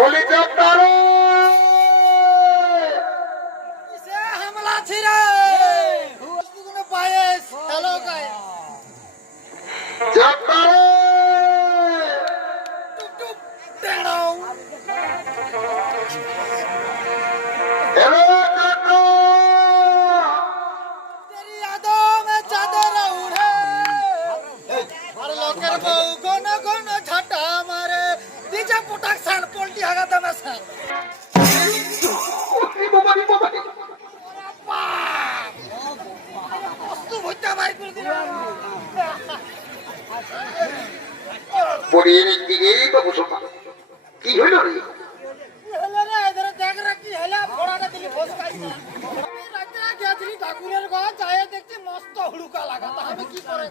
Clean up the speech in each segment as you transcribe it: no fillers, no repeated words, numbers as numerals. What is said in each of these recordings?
বলি ডাক্তারে কিসে হামলা ছিরে দুগুনে পায়েস হ্যালো গায় ডাক্তারে টুপ টুপ টেড়াও হ্যালো ডাক্তার तेरी यादों में चादर उड़े अरे लोकर बहू गोनो गोनो झटा मारे डीजे प्रोडक्शन पोल्टी हागा दमे से বাবারি वस्तु भुट्टा मार कर दिला পড়িয়ে দিকে বাবু শোনা কি হইল রে হেলে রে ইধর দেখ রে কি হেলে ফড়াটা দিলি ফস খাই আমি রাতে গেছিলি ঠাকুরের ঘর যায় দেখছি মস্ত হুড়ুকা লাগা তা আমি কি করে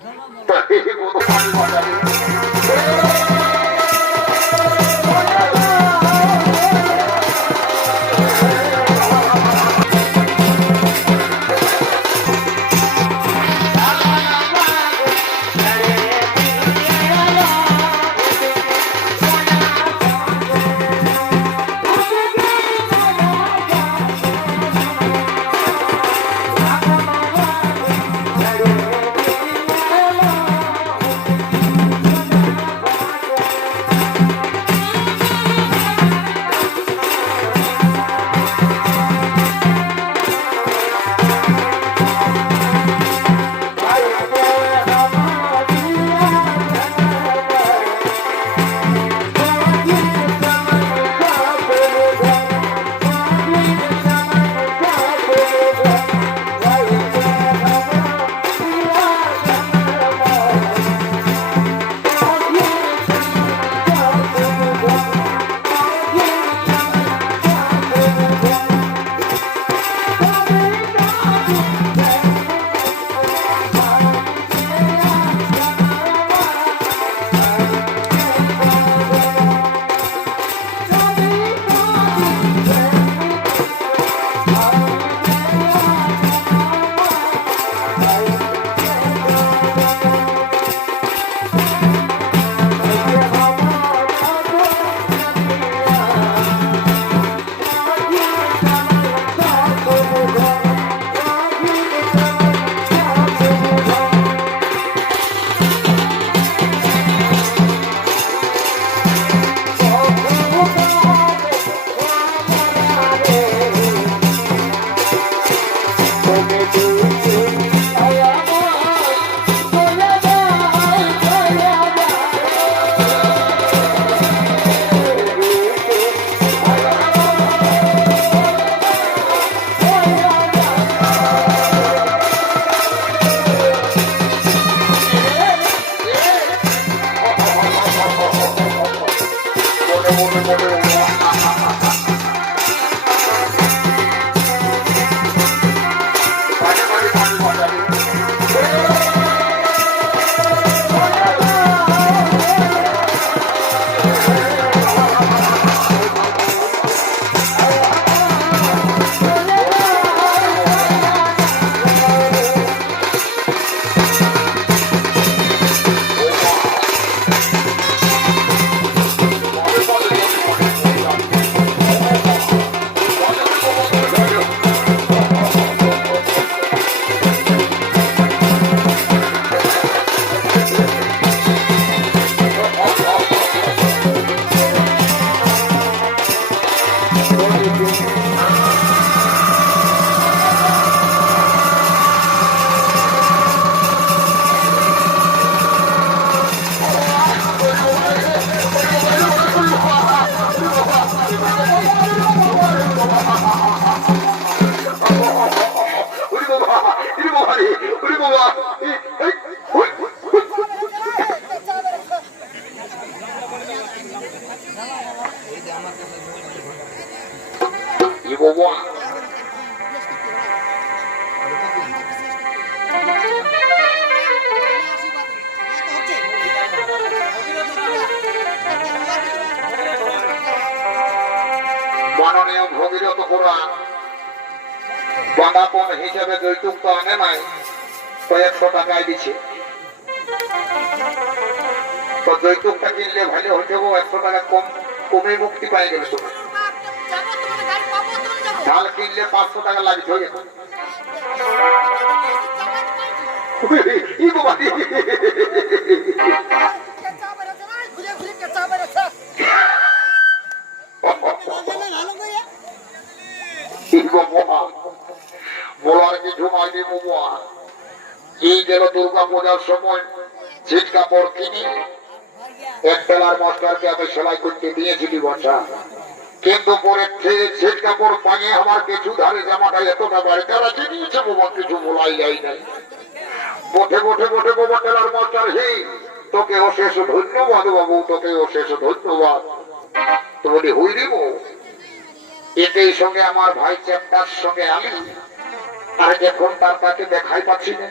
মাননীয় ভগীরথ পুরাণ বাঁধাপন হিসেবে যৌতুক তো আনে নাই, কয়েকশো টাকায় দিচ্ছে। তো যৌতুকটা কিনলে ভালো হতে 100 টাকা কম কমে মুক্তি পাই গেলে তুমি যাবো তোমার গাড়ি পাবো তুমি যাবো ঝাল কিনলে 500 টাকা লাগছে হয়ে যেত ই বাবা কেঁচা বেরোছে না ঘুরে ঘুরে কেঁচা বেরোছে বলার কিছু নাই রে বাবা এই গেল দুর্গা পূজার সময় ছিট কাপড় কিনি এক টেলার মাস্টারকে আমি সেলাই করতে দিয়েছিলি বর্ষা কিন্তু পরে ছিট কাপড় পাইয়ে আমার কিছু ধারে জামাটা এতটা বাড়িতে রাখি দিয়েছে বাবা কিছু বলাই যায় নাই বটে বটে বটে বাবা টেলার মাস্টার হে তোকে অশেষ ধন্যবাদ বাবু তোকে অশেষ ধন্যবাদ তো বলি হই রে বউ এটাই সঙ্গে আমার ভাই চ্যাপ্টার সঙ্গে আমি আর এখন তার তাকে দেখাই পাচ্ছি না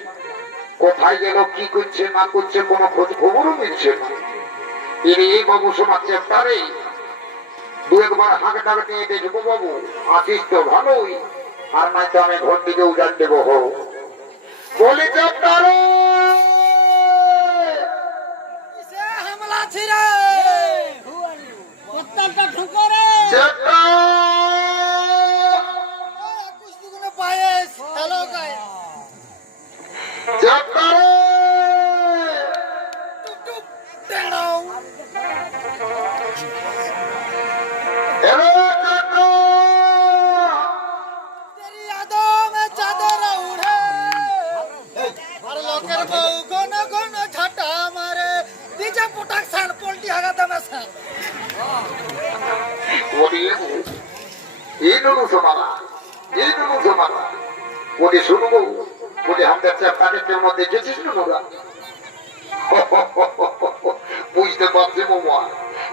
কোথায় গেল কি করছে না করছে কোনো খোঁজ খবরও মিলছে না এই বাবু সমাজ চ্যাপ্টারে দু একবার হাঁক ডাক নিয়ে দেখবো বাবু আসিস তো ভালোই আর নাই তো আমি ঘর দিকে উজান দেবো হো বলি চ্যাপ্টারে হামলা ছিড়ে প্রত্যেকটা ঠুকরে কুছ দুগুনে পায়েস হ্যালো গাইস চ্যাপ্টারে টুক টুক টেড়াও हेलो काका तेरी यादों में चादर उड़े हर लोकर बहू गोनो गोनो झटा मारे डीजे प्रोडक्शन पोल्टी हागा दमे से বলি এই নুনু সমানা বলি শুনবো বলি আমাদের চ্যাপ্টারে কেমন দেখেছিস নুনুরা বুঝতে পারছি বাবা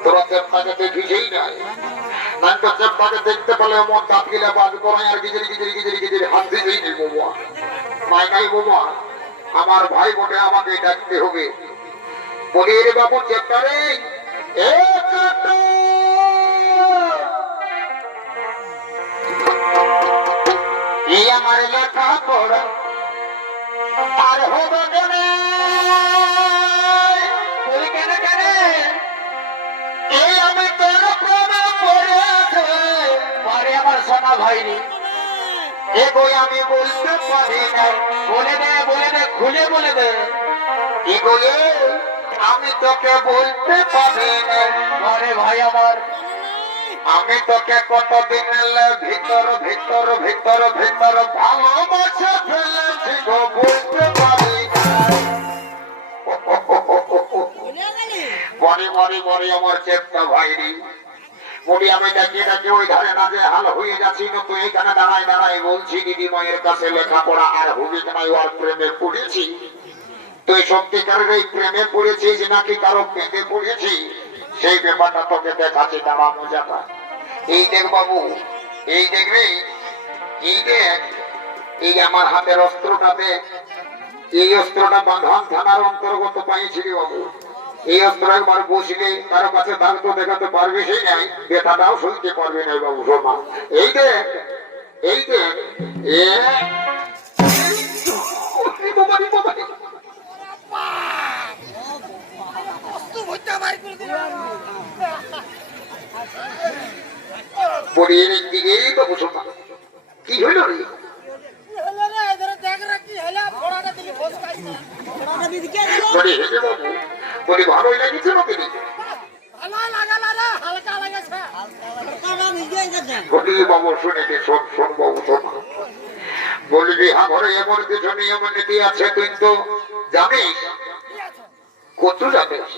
তোরা চ্যাপ্টাকে দেখিসই নাই নাই তো চ্যাপ্টাকে দেখতে পেলে মন দাঁত গেলে বাজ করাই আর গিজেরি গিজেরি গিজেরি গিজেরি হাত দিতেই নেই বাবা নাই নাই বাবা আমার ভাই বোনে আমাকে ডাকতে হবে বলি রে বাবু চ্যাপ্টারে এ চ্যাপ্টার এই আমার লেখা পড়া আর হবে কেনে বলি কেনে কেনে এই আমি তোর প্রেমে পড়েছে পরে আমার সোনা ভাইনি এ বই আমি বলতে পারি না বলে দে খুলে বলে দে এ বইয়ে আমি তোকে বলতে পারি না আরে ভাই আমার আমি তোকে কতদিন ভিতর ভিতর ভিতর ভিতর ভালোবাসা ফেলেছি গো বলতে পারি না বড়ি আমার চেষ্টা ভাইরি বলি আমি ডাকিয়ে ওই ধারে না যে হাল হয়ে যাচ্ছি না তো এইখানে দাঁড়াই বলছি দিদি মায়ের কাছে লেখাপড়া আর হবে কিনা ওর প্রেমে পড়েছি তুই সত্যিকারের এই প্রেমে পড়েছিস নাকি কারো পেটে পড়েছি সেই ব্যাপারটা তোকে দেখাচ্ছি দাঁড়া মজাটা এই দেখ বাবু এই দেখ রে এই দেখ এই আমার হাতের অস্ত্রটা দেখ এই অস্ত্রটা বাঁধান থানার অন্তর্গত পাইছিলি বাবু এই অস্ত্র একবার বসিলে কারো কাছে দাগ তো দেখাতে পারবে সেই নাই ব্যথাটাও সইতে পারবে না বাবু সোমা এই দেখ এ বলি এর দিকেই বাবু সোমা কি হইল রে বলি ভালোই লাগছে না তিনি বলি বাবু শুনেছি শোন বাবু শোনা বলি বিহা ঘরে এমন কিছু নিয়ম নীতি আছে তুই তো জানিস কত জানিস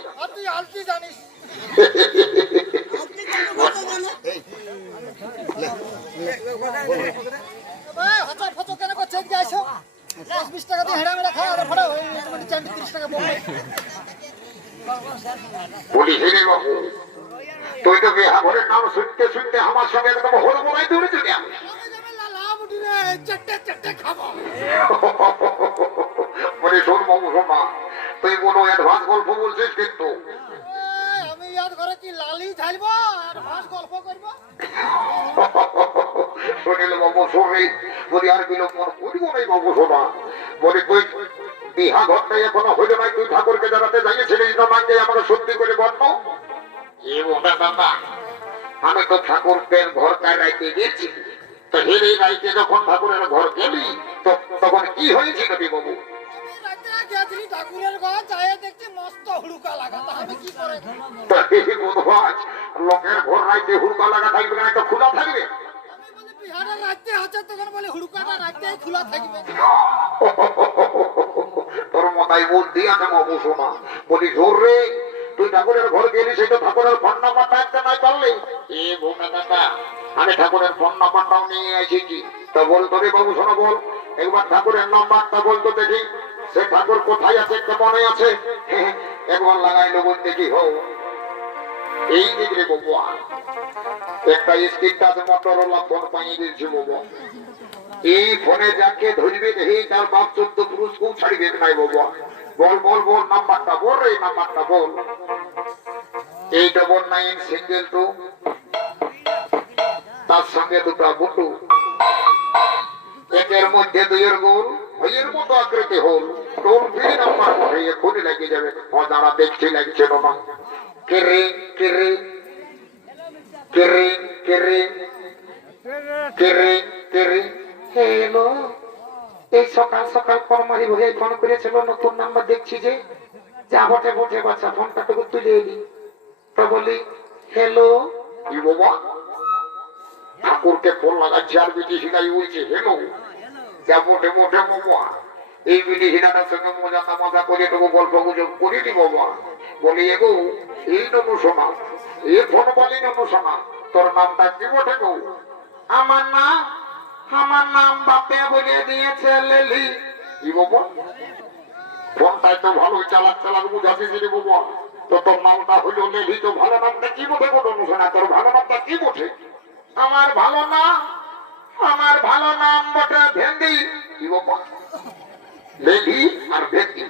বলি হেরে বাবু তুই তো বিহা ঘরের নাম শুনতে শুনতে আমার সঙ্গে একদম হল বলাই ধরেছি বলি শোন বাবু শোনা তুই কোনো অ্যাডভান্স গল্প বলছিস কিন্তু আমি ইয়াদ করে কি লালি ঝালবো অ্যাডভান্স গল্প করব শুনিল বাবু শুনি বলি আর বিলম্ব করিব নাই বাবু শোনা বলি তুই বিহা ঘরটা এখনো হইল নাই তুই ঠাকুরকে জানাতে যাইছিলিস না আমাকে সত্যি করে বর্ণ এ ওটা দাদা আমি তো ঠাকুর পেন ঘর কায়রাইতে গেছি, তো হেরে রাইতে যখন ঠাকুরের ঘর গেলি তো তখন কি হয়েছিল রে বাবু? আমি রাতে গেছি ঠাকুরের ঘর যায় দেখছি মস্ত হুড়কা লাগা, তা আমি কি করে তা এই বদমাস, লোকের ঘর রাইতে হুড়কা লাগা থাকবে না, তো খোলা থাকবে? আমি বলি বিহারে রাতে আছে, তখন বলে হুড়কাটা রাতেই খোলা থাকবে। তোর মাথায় বুদ্ধি আছে বাবু, শোনা বলি জোর রে, তুই ঠাকুরের ঘর গেলি সেটা ঠাকুরের ফোন নাম্বারটা একটা নাই পারলি? এ বোনা দাদা, আমি ঠাকুরের ফোন নাম্বারটাও নিয়ে এসেছি। তা বল তোরে বাবু, শোনা বল একবার ঠাকুরের নাম্বারটা বলতো দেখি, সে ঠাকুর কোথায় আছে কেমনে আছে, একবার লাগাই নেব দেখি। হো এই দিকে বাবু একটা স্ক্রিন টাচ মোটরোলা ফোন পাইয়ে দিয়েছি বাবু। এই ফোনে যাকে ধরবে দেখি তার বাপ 14 পুরুষ খুব ছাড়িবে নাই বাবু। বল বল বল নাম্বারটা বল রে, নাম্বারটা বল। 899 সিঙ্গেল 2, তার সঙ্গে দুটা বুটু, একের মধ্যে দুইয়ের গোল, হইয়ের মতো আকৃতি হল, টোল ফ্রি নাম্বার করে এক্ষুনি লাগিয়ে যাবে। যারা দেখছি লাগছিল না, কেরে কেরে কেরে কেরে কেরে কেরে। হ্যালো, এই সকাল সকাল কর্মারি ভাই ফোন করেছিল, নতুন নাম্বার দেখছি যে, যা বটে বটে বাচ্চা ফোনটা টুকু তুলে এলি। তো বলি হ্যালো, কি বাবা ঠাকুরকে ফোন লাগাচ্ছে আর বিদেশি গাই বলছে হ্যালো, যা বটে বটে বাবা। এই বিদেশি দাদার সঙ্গে মজা তামাজা করে তবু গল্প গুজব করিনি বাবা। বলি এগো এই নমু শোনা, এ ফোন বলি নমু শোনা, তোর নামটা কি বটে গো? আমার নাম বাপে বলে দিয়েছে লেলি। কি বাবা, ফোনটাই তো ভালো চালাক চালাক বুঝাচ্ছিস রে বাবা। তো তোর নামটা হইল লেলি, তো ভালো নামটা কি বটে গো শোনা? তোর ভালো নামটা কি বটে? আমার ভালো নাম বটে ভেন্ডি। কি বাবা, লেলি আর ভেন্ডি,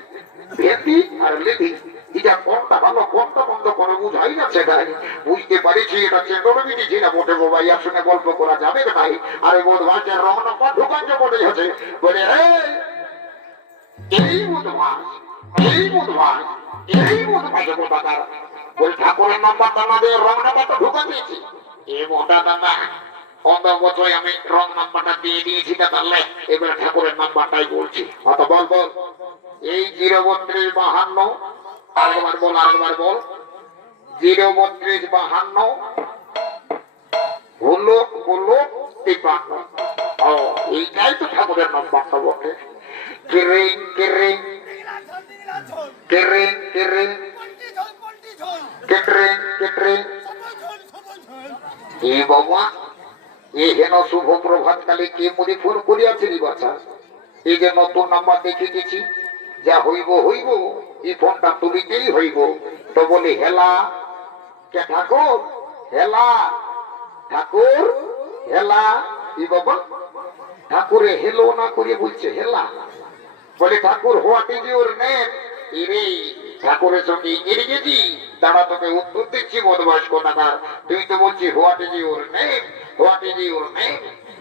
ভেন্ডি আর লেলি, এটা কোনটা ভালো কোনটা মন্দ করে বুঝাই না সেটাই। বুঝতে পারিছি এটা চেন্দ্র বিধি না বটে বাবা, ইয়ার সঙ্গে গল্প করা যাবে নাই। আর বোধ ভাইকে রং নাম্বার ঢুকাচ্ছে বটে আছে বলে, এই বুধবার এই বুধবার এই বুধবার কোথাকার বলে ঠাকুরের নাম্বারটা না দিয়ে রং নাম্বারটা ঢুকা দিয়েছি। এ মোটা দাদা, অন্তবছর আমি রং নাম্বারটা দিয়ে দিয়েছি, তাহলে এবার ঠাকুরের নাম্বারটাই বলছি। অত বল বল, এই 03252, আরেকবার বল 03252 হলো হলো 53। ও এইটাই তো ঠাকুরের নাম্বারটা বটে। কেরে কেরে কেরে কেরে কেটরে কেটরে। এই বাবা, এ হেন শুভ প্রভাত কালে কে মুড়ি ফোন করিয়াছিলি বাছা? এই যে নতুন নাম্বার দেখে দিয়েছি, যা হইব হইব, এই ফোনটা তুলিতেই হইব। তো বলি হেলা কে ঠাকুর, হেলা ঠাকুর, হেলা। ই বাবা, ঠাকুরে হেলো না করে বলছে হেলা। বলে ঠাকুর হোয়াট ইজ ইউর নেম? ইরে ঠাকুরের সঙ্গে ইংরেজি দাঁড়া, তোকে উত্তর দিচ্ছি বদমাস কোথাকার। তুই তো বলছি what is your name, what is your name?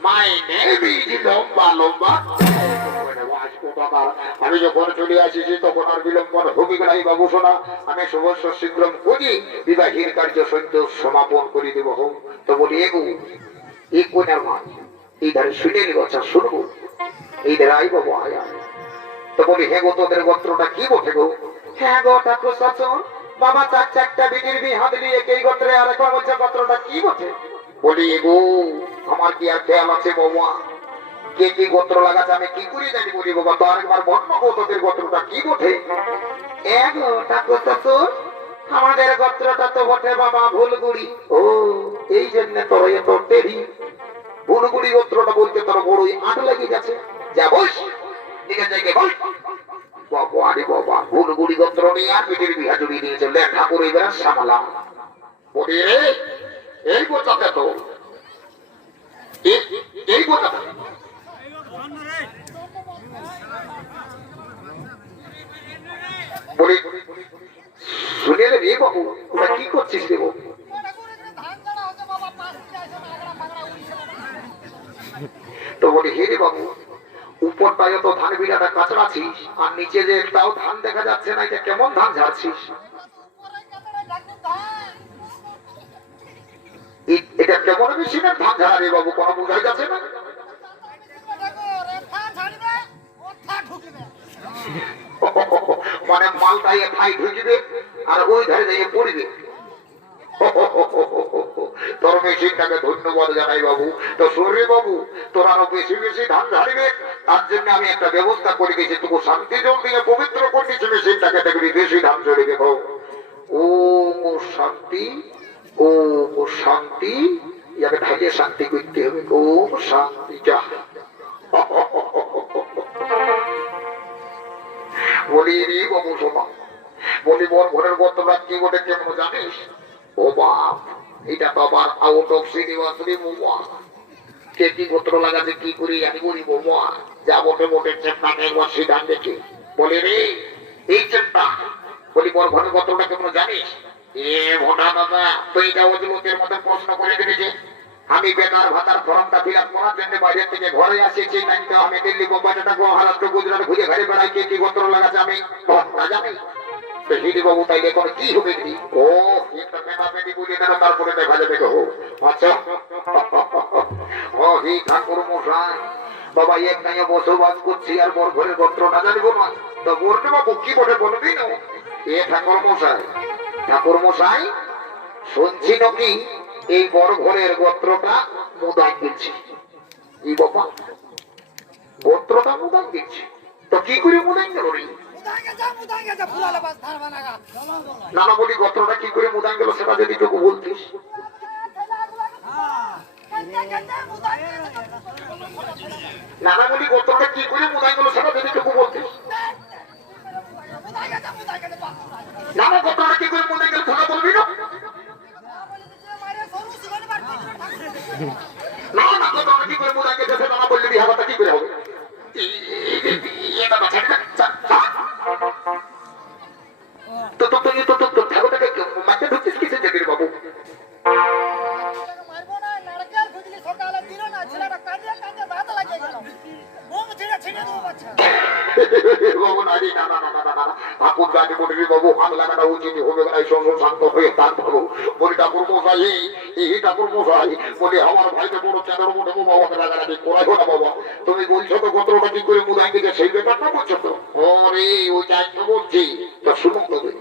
My name is লম্বা লম্বা। আমি যখন চলে আসিছি তখন আর বিলম্বন হবে নাই বাবু শোনা। আমি শুভস্য শীঘ্রম করি বিবাহের কার্য সদ্য সমাপন করে দেব। হোক তো বলি এগো এই কোনার মা, এই ধারে শুনে নিব, আচ্ছা শুনবো, এই ধারে আই বাবু আয়া। তো বলি হে গো, তোদের গোত্রটা কি বটে গো? হ্যাঁ গো ঠাকুর শাসন, বাবা 4-4টা বিটির বিয়ে হাত দিয়ে এই গোত্রে, আর এখন বলছে গোত্রটা কি বটে? বলি এগো আমার কি আর খেয়াল আছে বাবা? কে কি গোত্র লাগাচ্ছে আমি কি করি জানি? বলি বাবা তো আরেকবার বন্য গো, তোদের গোত্রটা কি বটে? এগো ঠাকুর শাসন, আমাদের গোত্রটা তো বটে বাবা ভুলগুড়ি। ও এই জন্য তোর এত দেরি, ভুলগুড়ি গোত্রটা বলতে তোর বড়ই আট লেগে গেছে। যা বস দিকে থেকে বস। বাবা আরে বাবা, ভুলগুড়ি গোত্র নিয়ে আর পিঠের বিহা জড়িয়ে দিয়েছে। ঠাকুর এবার সামালাম। বলি রে এই বোঝাতে তো, এই বোঝাতে বলি শুনে রে বাবু, ওটা কি করছিস রে বাবু? তো বলি হে রে বাবু, উপরটায় তো ধান বিড়াটা কাঁচড়াছিস, আর নিচে যে একটাও ধান দেখা যাচ্ছে না, এটা কেমন ধান ঝাড়ছিস? এই এটা কেমন মেশিনের ধান ঝাড়া রে বাবু, কোনো বোঝাই যাচ্ছে না। মানে মালটা এথাই ঢুকিবে আর ওই ধারে যাইয়ে পড়বে। তোর মেশিনটাকে ধন্যবাদ জানাই বাবু। তো সরে বাবু, তোর আরো বেশি বেশি ধান ঝাড়িবে, তার জন্য আমি একটা ব্যবস্থা করে দিয়েছি। তোকে শান্তি জল দিয়ে পবিত্র করে দিয়েছি মেশিনটাকে, দেখবি বেশি ধান চড়িবে। ও শান্তি, ও শান্তি, ইয়াকে ঢাকে শান্তি করতে হবে। ও শান্তি যা বলি রে বাবু শোনা, বলি বর ঘরের গর্তটা কি বটে কেমন জানিস? ও বাপ, এটা তো আবার আউট অফ সিলেবাস রে বাবা। কে কি গোত্র লাগাতে কি করি জানি বলি বাবা। যা বটে বটে চেপটাকে একবার সিদ্ধান দেখে বলি রে এই চেপটা, বলি বর ঘরের গর্তটা কেমন জানিস? এ ভোটা দাদা, তো এটা অজলতের মতো প্রশ্ন করে দিয়েছে। আমি বেকার ভাতার ফর্মটা ফিল আপ করার জন্য বাইরে থেকে ঘরে আসিছি। আমি দিল্লি, বোম্বাই, মহারাষ্ট্র, গুজরাট ঘুরে ঘরে বেড়াই। কে কি গোত্র লাগাচ্ছে আমি না জানি। বাবু তাইলে এখন কি হবে? ও তারপরে দেখা যাবে। আচ্ছা ও হি ঠাকুর মশাই, বাবা এক নাই বসবাস করছি আর বর ঘরের গোত্র না জানিব না, তো বলবে বাবু কি বটে বলবি না? এ ঠাকুর মশাই, ঠাকুর মশাই শুনছি নাকি এই বড় ঘরের গোত্রটা মুদাই দিচ্ছে। এই বাবা গোত্রটা মুদাই দিচ্ছে, তো কি করে মুদাই গেল রে? নানা বলি গোত্রটা কি করে মুদাই গেল সেটা যদি তোকে বলতিস। নানা বলি গোত্রটা কি করে মুদাই গেল সেটা যদি তোকে বলতিস। নানা গোত্রটা কি করে মুদাই গেল সেটা বলবি না? না না গোত্রটা কি করে মুদাই গেছে সেটা না বললে বিহাবাটা কি করে হবে? তুমি বলছো তো গোত্রটা কি করে মুদাই গেছে সেই ব্যাপারটা বলছো তো? ওরে ওই যাইতো বলছি তো শুনুন তবে।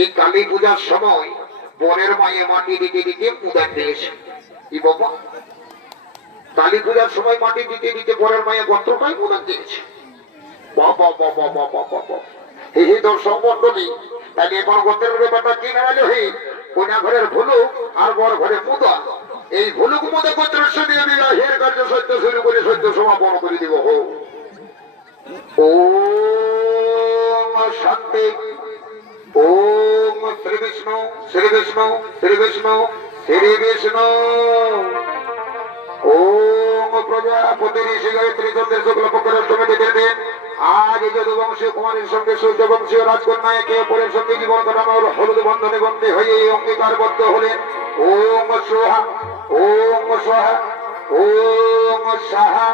এই কালী পূজার সময় বরের মায়ে মাটি দিতে দিতে মুদান দিয়েছে। কি বাবা, কালী পূজার সময় মাটি দিতে দিতে বরের মায়ে গোত্রটাই মুদান দিয়েছে। বাবা বাবা বাবা বাবা, এই দর্শক মন্ডলী, তাহলে এখন গোত্রের ব্যাপারটা কি নামালো? হে কন্যা ঘরের ভুলুক আর বর ঘরে মুদা, এই ভুলুক মুদা গোত্রের সঙ্গে বিবাহের কার্য সত্য শুরু করে সত্য সমাপন করে দিব। হো ওম শান্তি, ওম শ্রী বিষ্ণু শ্রী বিষ্ণু শ্রী বিষ্ণু শ্রী বিষ্ণু। ওম প্রজাপতি ঋষি গায়ত্রী চন্দ্রের শুক্ল পক্ষের অষ্টমী তিথির দিন আজ যদুবংশীয় কুমারীর সঙ্গে সূর্যবংশীয় রাজকন্যা একে অপরের সঙ্গে জীবন কাটানোর হলুদ বন্ধনে বন্দী হয়ে অঙ্গীকারবদ্ধ হলেন। ওম সোহা, ওম সোহা, ওম সাহা।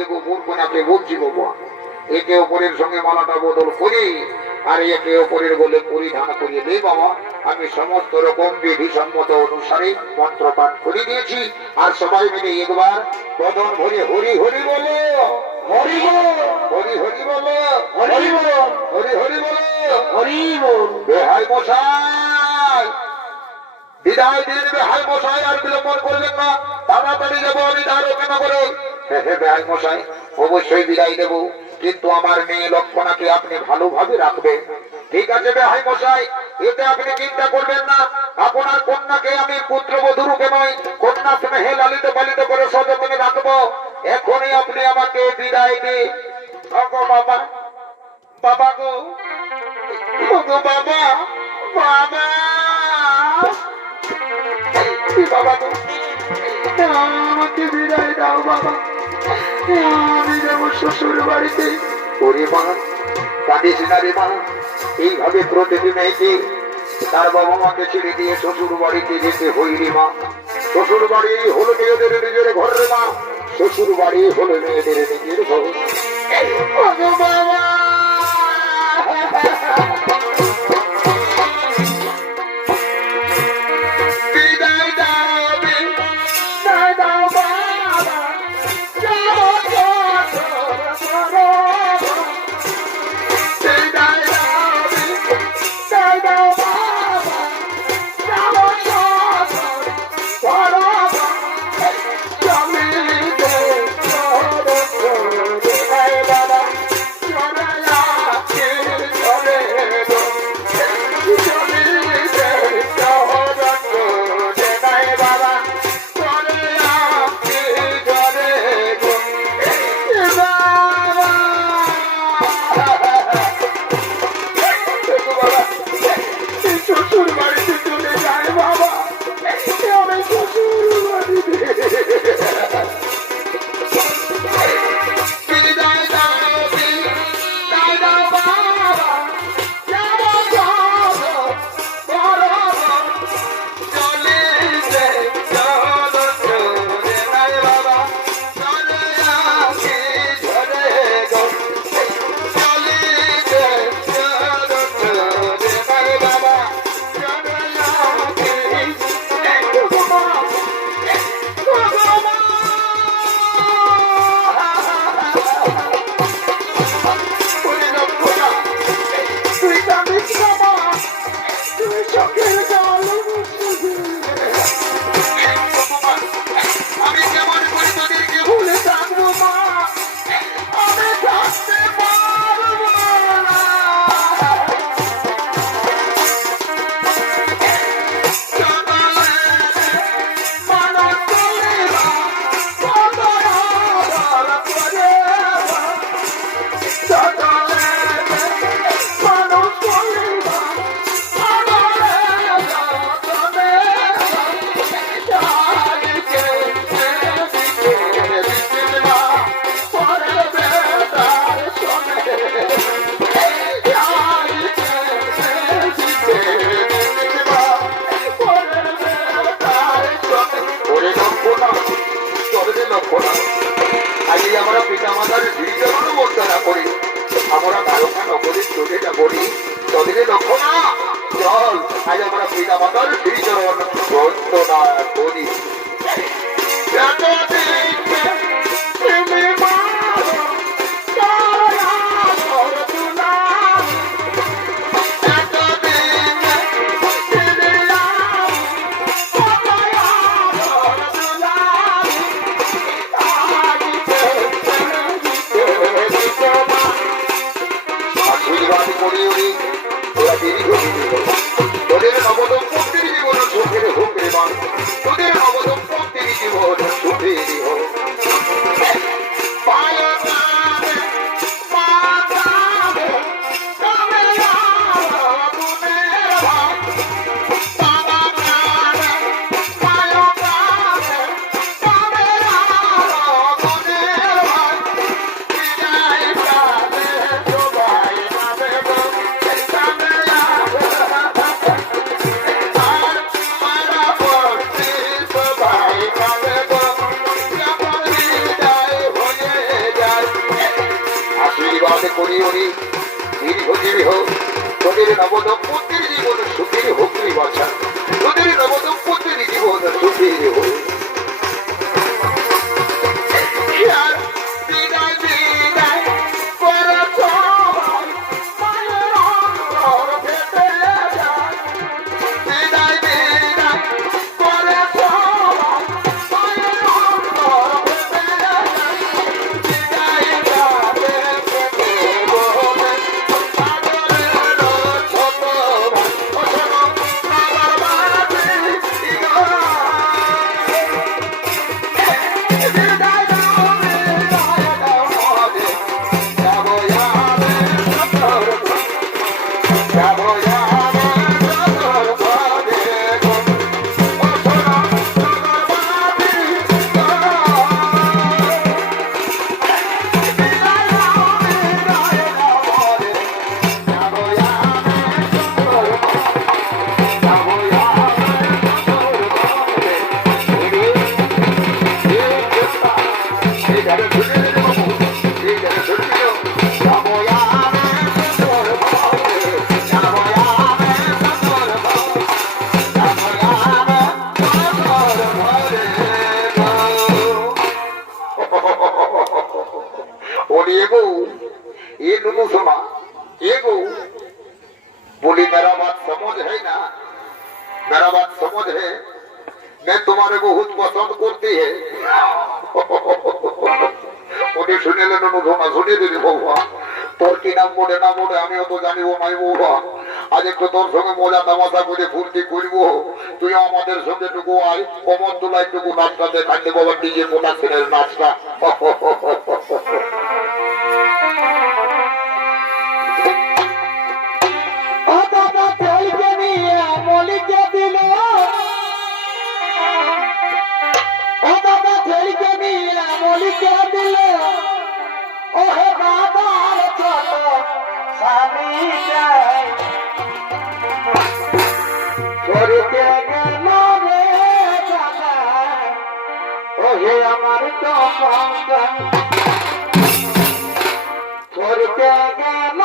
এগো মূর্খনাকে বলছি বাবা, একে অপরের সঙ্গে মালাটা বদল করি আর একে অপরের বলে পরিধান করিয়ে দেই বাবা। আমি সমস্ত রকম বিধি সম্মত অনুসারে মন্ত্র পাঠ করে দিয়েছি। আর সবাই মিলে একবার বদন ভরে হরি হরি বলো, হরি হরি হরি বলো, হরি হরি হরি বলো, হরি বল। বেহাই মশাই বিদায় দিয়ে দেবে। হাই মশাই আর বিলম্ব করলেন না, তাড়াতাড়ি যাবো আমি তার কেন করে। হ্যাঁ হ্যাঁ বেহাই মশাই অবশ্যই বিদায় দেবো, কিন্তু আমার মেয়ে লক্ষণাকে আপনি ভালোভাবে রাখবেন। ঠিক আছে বেহাই মশাই, এতে আপনি চিন্তা করবেন না। আপনার কন্যাকে আমি পুত্রবধূ রূপে নয়, কন্যা স্নেহে লালিত পালিত করে সযত্নে রাখবো। এখনই আপনি আমাকে বিদায় দিন। বাবা, বাবা গো, বাবা, বাবা, বাবা গো, আমাকে বিদায় দাও বাবা, আমি যাবো শ্বশুর বাড়িতে। ওরে মা, কাঁদিস না রে মা। এইভাবে প্রতিটি মেয়েকে তার বাবা মাকে ছেড়ে দিয়ে শ্বশুর বাড়িতে যেতে হইলি মা। শ্বশুর বাড়ি হলো মেয়েদের নিজের ঘর রে মা, শ্বশুর বাড়ি হলো মেয়েদের নিজের ঘর। বাবা বিদায় দাও, মাতার শ্রীচরণ বন্দনা করি। আমরা বালকা নগরীর চলে যা বলি তোদের লক্ষ্য না। চল আজ আমরা পিতা মাতার শ্রীচরণ বন্দনা করি। আশীর্বাদ করি ওরে তোরা দেরি করবি তোদের নবদম্পতির জীবন সুখের হোক রে মা। তোদের নবদম্পতির জীবন সুখের হোক। আশীর্বাদ করি ওরে দীর্ঘজীবী হোক তোদের নবদম্পতির জীবন সুখের হোক রে বাছা। তোদের নবদম্পতির জীবন সুখের হোক। বিদায় বিদায় করে সবাই মায়ের অন্তর ফেটে যায়। বিদায় বিদায় করে সবাই মায়ের অন্তর ফেটে যায়। বিদায় যাবে ফেটে বলে আদরের ছোট ভাই বাবার বাড়ি বিদায় দাও বিদায় দাও মনে যাবো যাবে তোর যাবো যাবে তোর ঘরে গো ও সোনা তোর বাড়ি বিদায় দাও বিদায় দাও মনে যাবো যাবে তোর যাবো যাবে তোর ঘরে बोली मेरा बात समझ है ना। मेरा बात समझ है। मैं तुम्हारे बहुत पसंद करती है। উনি শুনিলেন অনুভবা শুনিয়ে দিবি বৌবা তোর কি নাম বলে না বলে আমিও তো জানিব মাই বৌবা। আজ একটু তোর সঙ্গে মজা তামাশা করে ফুর্তি করবো। তুই আমাদের সঙ্গে টুকু আয় কমর তোলায় টুকু নাচটা দেখাইলে বাবা ডিজে প্রোডাকশনের নাচটা। আমার তো করতে গেল